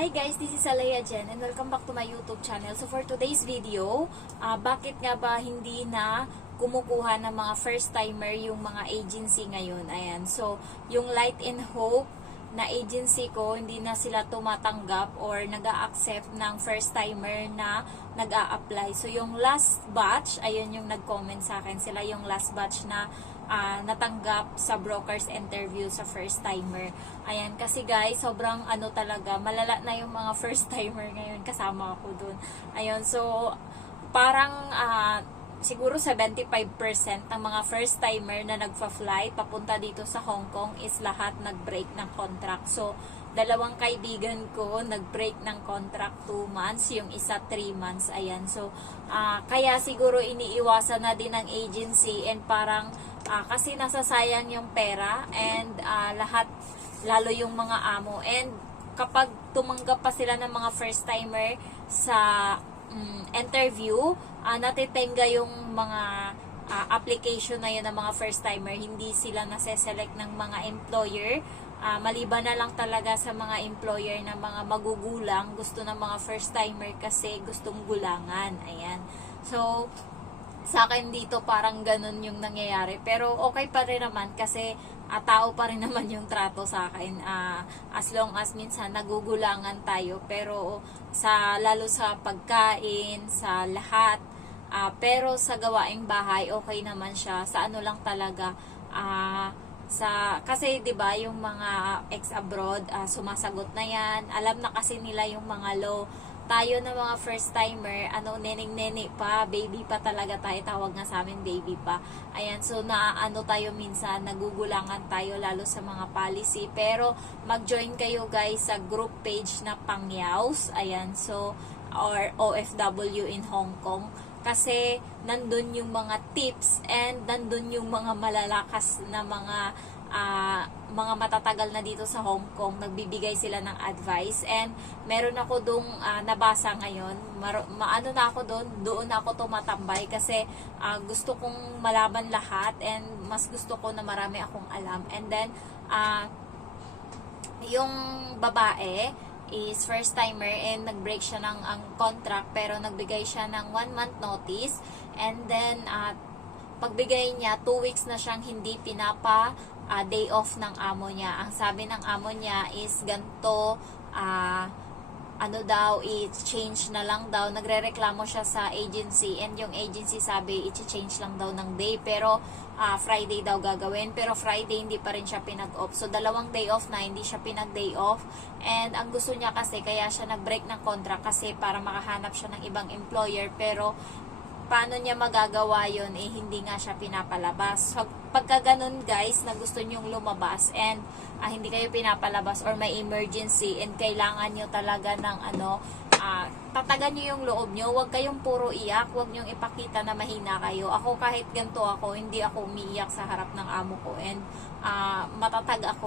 Hi guys, this is Alaya Jen and welcome back to my YouTube channel. So for today's video, bakit nga ba hindi na kumukuha ng mga first timer yung mga agency ngayon? Ayan, so yung Light and Hope na agency ko, hindi na sila tumatanggap or nag-a-accept ng first timer na nag-a-apply. So yung last batch, ayun yung nag-comment sa akin, sila yung last batch na natanggap sa broker's interview sa first timer. Ayan, kasi guys, sobrang talaga, malala na yung mga first timer ngayon, kasama ako dun. Ayun, so parang siguro 75% ng mga first timer na nagfa-fly papunta dito sa Hong Kong is lahat nag-break ng contract. So dalawang kaibigan ko nag-break ng contract 2 months, yung isa 3 months. Ayan, so kaya siguro iniiwasan na din ng agency and parang kasi nasasayang yung pera and lahat, lalo yung mga amo. And kapag tumanggap pa sila ng mga first timer sa interview, natitenga yung mga application na yun ng mga first timer, hindi sila nase-select ng mga employer. Maliban na lang talaga sa mga employer na mga magugulang, gusto ng mga first timer kasi gustong gulangan. Ayan, so sa akin dito parang ganun yung nangyayari, pero okay pa rin naman kasi tao pa rin naman yung trato sa akin, as long as minsan nagugulangan tayo, pero lalo sa pagkain, sa lahat, pero sa gawaing bahay okay naman siya. Sa ano lang talaga, kasi 'di ba yung mga ex-abroad, sumasagot na yan, alam na kasi nila yung mga law. Tayo na mga first timer, neneng-nene pa, baby pa talaga tayo, tawag nga sa amin baby pa. Ayan, so tayo minsan, nagugulangan tayo lalo sa mga policy. Pero mag-join kayo guys sa group page na Pangyaws, ayan, so or OFW in Hong Kong. Kasi nandun yung mga tips and nandun yung mga malalakas na mga matatagal na dito sa Hong Kong, nagbibigay sila ng advice. And meron ako dong nabasa ngayon, na ako doon ako tumatambay kasi gusto kong malaman lahat and mas gusto ko na marami akong alam. And then yung babae is first timer and nag-break siya ng contract, pero nagbigay siya ng 1 month notice. And then pagbigay niya, 2 weeks na siyang hindi pinapa day off ng amo niya. Ang sabi ng amo niya is ganto, i-change na lang daw. Nagrereklamo siya sa agency and yung agency sabi i-change lang daw ng day, pero Friday daw gagawin, pero Friday hindi pa rin siya pinag-off. So 2 day off na hindi siya pinag-day off. And ang gusto niya kasi, kaya siya nag-break ng contract kasi para makahanap siya ng ibang employer, pero paano niya magagawa yon, hindi nga siya pinapalabas. So, pagka ganun guys, na gusto nyong lumabas and hindi kayo pinapalabas or may emergency and kailangan nyo talaga ng tatagan nyo yung loob nyo. Huwag kayong puro iyak, huwag nyong ipakita na mahina kayo. Ako kahit ganito ako, hindi ako umiiyak sa harap ng amo ko and matatag ako.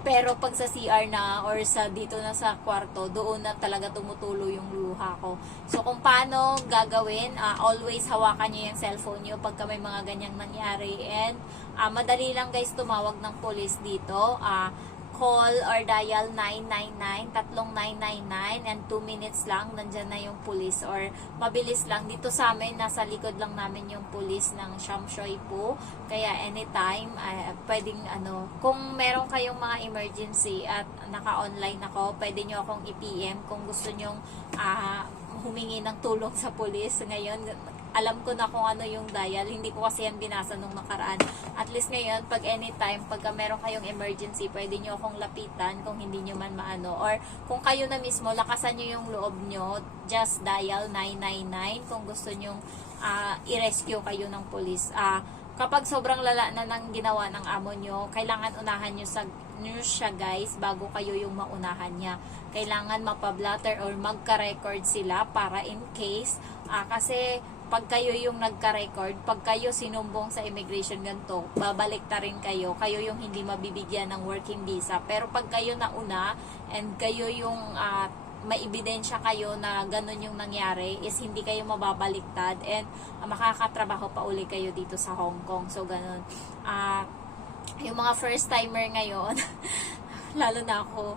Pero pag sa CR na or dito na sa kwarto, doon na talaga tumutulo yung luha ko. So kung paano gagawin, always hawakan nyo yung cellphone nyo pagka may mga ganyang nangyari. And madali lang guys tumawag ng police dito. Call or dial 999, 3999, and 2 minutes lang, nandyan na yung police. Or mabilis lang, dito sa amin, nasa likod lang namin yung police ng Sham Shui Po. Kaya anytime, pwedeng kung meron kayong mga emergency at naka-online ako, pwede nyo akong i-PM kung gusto nyong humingi ng tulong sa police. Ngayon, alam ko na kung ano yung dial. Hindi ko kasi yan binasa nung nakaraan. At least ngayon, pag anytime, pagka meron kayong emergency, pwede nyo akong lapitan kung hindi nyo man maano. Or kung kayo na mismo, lakasan nyo yung loob nyo, just dial 999 kung gusto nyo i-rescue kayo ng police. Kapag sobrang lala na ng ginawa ng amo nyo, kailangan unahan nyo siya guys bago kayo yung maunahan niya. Kailangan mapablatter or magka-record sila para in case, kasi pag kayo yung nagka-record, pag kayo sinumbong sa immigration ganito, babalik ta rin kayo yung hindi mabibigyan ng working visa. Pero pag kayo nauna and kayo yung may ebidensya kayo na ganun yung nangyari, is hindi kayo mababaliktad and makakatrabaho pa uli kayo dito sa Hong Kong. So ganun. Yung mga first timer ngayon, lalo na ako,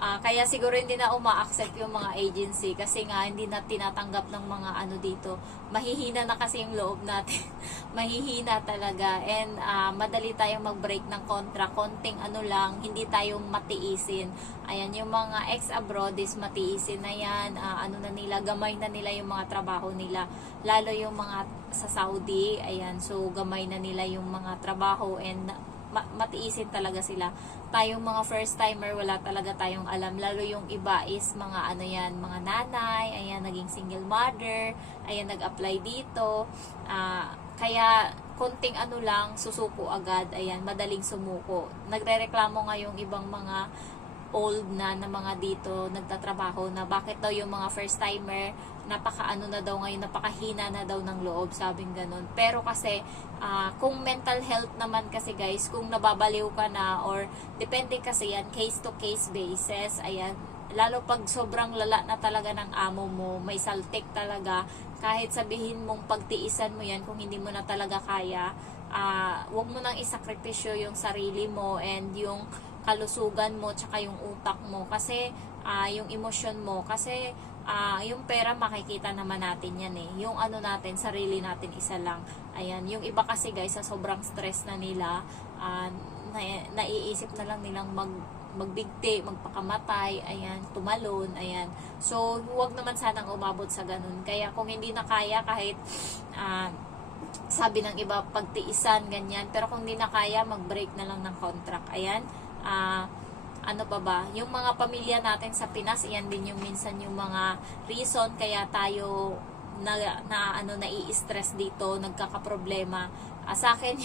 Kaya siguro hindi na uma-accept yung mga agency kasi nga hindi na tinatanggap ng mga ano dito. Mahihina na kasi yung loob natin. Mahihina talaga. And madali tayong mag-break ng contract. Konting ano lang, hindi tayo matiisin. Ayan, yung mga ex-abroad is matiisin na yan. Ano na nila, gamay na nila yung mga trabaho nila. Lalo yung mga sa Saudi. Ayan, so gamay na nila yung mga trabaho and matiisin talaga sila. Tayong mga first timer, wala talaga tayong alam. Lalo yung iba is mga ano yan, mga nanay, ayan, naging single mother, ayan, nag-apply dito. Kaya konting ano lang, susuko agad, ayan, madaling sumuko. Nagrereklamo nga yung ibang mga old na mga dito nagtatrabaho na bakit daw yung mga first timer napaka-ano na daw ngayon, napakahina na daw ng loob, sabing ganun. Pero kasi kung mental health naman kasi guys, kung nababaliw ka na or depende kasi yan case to case basis, ayan, lalo pag sobrang lala na talaga ng amo mo, may saltik talaga, kahit sabihin mong pagtiisan mo yan, kung hindi mo na talaga kaya, wag mo nang isakripisyo yung sarili mo and yung kalusugan mo tsaka yung utak mo kasi yung emosyon mo kasi yung pera makikita naman natin yan eh. Yung ano natin, sarili natin isa lang. Ayan, yung iba kasi guys sa sobrang stress na nila, naiisip na lang nilang magbigti, magpakamatay, ayan, tumalon, ayan. So, huwag naman sanang umabot sa ganun. Kaya kung hindi na kaya kahit sabi ng iba, pagtiisan, ganyan. Pero kung hindi na kaya, mag-break na lang ng contract. Ayan. Ano pa ba? Yung mga pamilya natin sa Pinas, iyan din yung minsan yung mga reason kaya tayo nai-stress dito, nagkakaproblema. Sa akin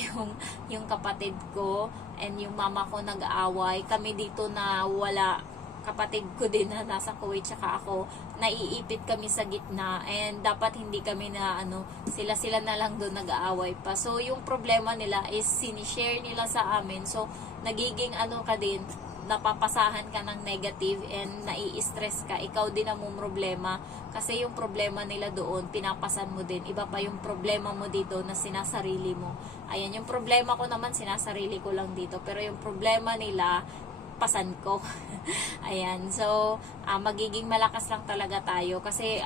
yung kapatid ko and yung mama ko nag-aaway. Kami dito na wala, kapatid ko din na nasa Kuwait tsaka ako, naiipit kami sa gitna and dapat hindi kami na sila na lang doon nag-aaway pa. So yung problema nila is sinishare nila sa amin. So nagiging ka din, napapasahan ka ng negative and nai-stress ka, ikaw din ang problema kasi yung problema nila doon pinapasan mo din, iba pa yung problema mo dito na sinasarili mo. Ayan, yung problema ko naman sinasarili ko lang dito, pero yung problema nila pasan ko. Ayan, so magiging malakas lang talaga tayo kasi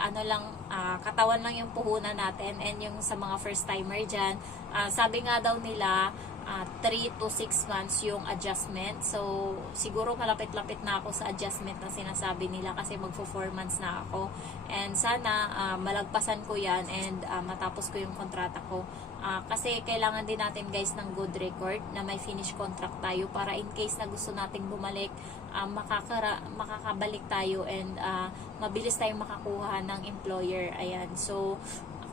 katawan lang yung puhunan natin and yung sa mga first timer dyan, sabi nga daw nila 3 to 6 months yung adjustment. So, siguro malapit-lapit na ako sa adjustment na sinasabi nila kasi magpo 4 months na ako. And sana malagpasan ko yan and matapos ko yung kontrata ko. Kasi kailangan din natin guys ng good record na may finish contract tayo para in case na gusto nating bumalik, makakabalik tayo and mabilis tayong makakuha ng employer. Ayan. So,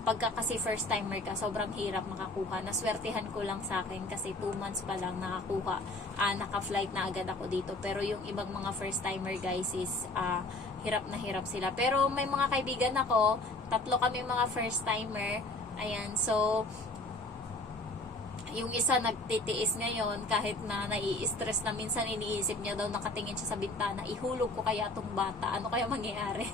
pagka kasi first timer ka, sobrang hirap makakuha. Naswertihan ko lang sa akin kasi 2 months pa lang nakakuha. Naka-flight na agad ako dito. Pero yung ibang mga first timer guys is hirap na hirap sila. Pero may mga kaibigan ako, 3 kami mga first timer. Ayan, so yung isa nagtitiis ngayon kahit na nai-stress na minsan iniisip niya daw nakatingin siya sa bintana, ihulog ko kaya tong bata, ano kaya mangyayari?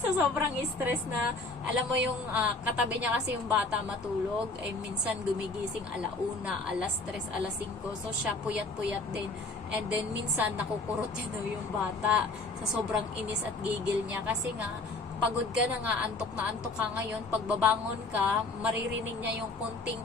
So sobrang stress na, alam mo yung katabi niya kasi yung bata matulog, ay minsan gumigising 1:00, 3:00, 5:00, so siya puyat-puyat din. And then minsan nakukurot yun yung bata sa sobrang inis at gigil niya kasi nga pagod ka na nga, antok na antok ka ngayon, pagbabangon ka, maririnig niya yung kunting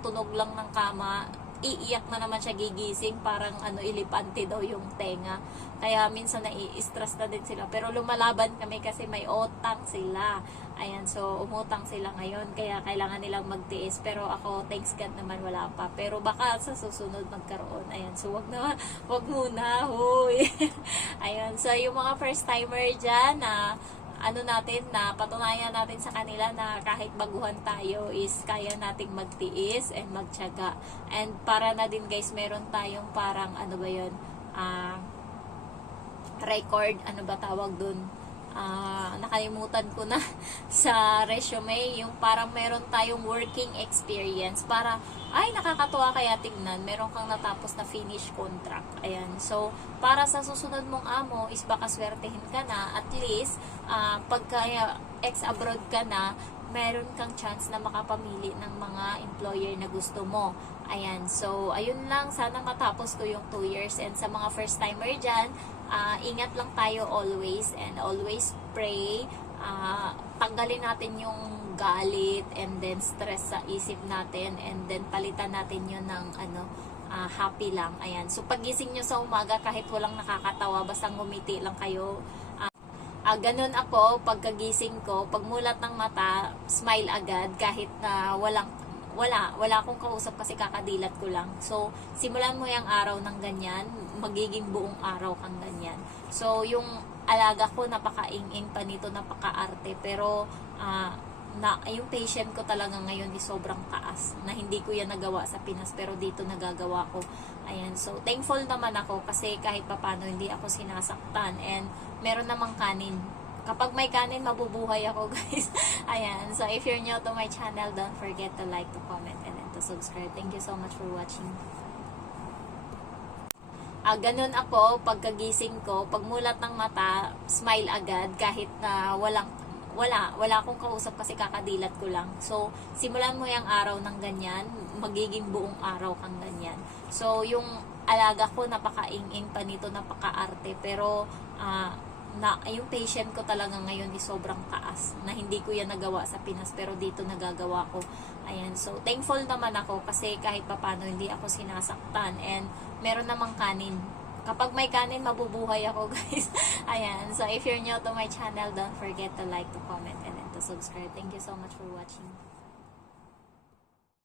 tunog lang ng kama, iiyak na naman siya gigising, parang ilipante daw yung tenga. Kaya minsan nai-stress na din sila. Pero lumalaban kami kasi may utang sila. Ayan, so umutang sila ngayon, kaya kailangan nilang magtiis. Pero ako, thanks God naman wala pa. Pero baka sa susunod magkaroon. Ayan, so wag muna, huy. Ayan, so yung mga first timer dyan na na patunayan natin sa kanila na kahit baguhan tayo is kaya nating magtiis and magtiyaga. And para na din guys, meron tayong parang record, tawag dun? Nakalimutan ko na sa resume, yung parang meron tayong working experience para nakakatuwa kaya tingnan, meron kang natapos na finish contract. Ayan, so para sa susunod mong amo is baka swertehin ka na, at least pagka ex-abroad ka na, meron kang chance na makapamili ng mga employer na gusto mo. Ayan, so ayun lang, sana matapos ko yung 2 years. And sa mga first timer dyan, ingat lang tayo always and always pray. Tanggalin natin yung galit and then stress sa isip natin and then palitan natin yun ng happy lang. Ayan. So pagising nyo sa umaga kahit walang nakakatawa, basta ngumiti lang kayo. Ganun ako, pagkagising ko, pagmulat ng mata, smile agad kahit na wala akong kausap kasi kakadilat ko lang. So, simulan mo yung araw ng ganyan, magiging buong araw kang ganyan. So, yung alaga ko, napaka-ing-ing pa nito, napaka-arte, pero yung patient ko talaga ngayon is sobrang taas, na hindi ko yan nagawa sa Pinas, pero dito nagagawa ko. Ayan, so thankful naman ako kasi kahit papano hindi ako sinasaktan and meron namang kanin. Kapag may kanin, mabubuhay ako, guys. Ayan, so if you're new to my channel, don't forget to like, to comment, and then to subscribe. Thank you so much for watching. Ganun ako, pagkagising ko, pagmulat ng mata, smile agad kahit na wala akong kausap kasi kakadilat ko lang. So, simulan mo yung araw ng ganyan, magiging buong araw kang ganyan. So, yung alaga ko, napaka-ing-ing pa nito, napaka-arte, pero yung patient ko talaga ngayon is sobrang taas, na hindi ko yan nagawa sa Pinas, pero dito nagagawa ko. Ayan, so thankful naman ako kasi kahit papano hindi ako sinasaktan and meron namang kanin. Kapag may kanin, mabubuhay ako, guys. Ayan, so if you're new to my channel, don't forget to like, to comment, and then to subscribe. Thank you so much for watching.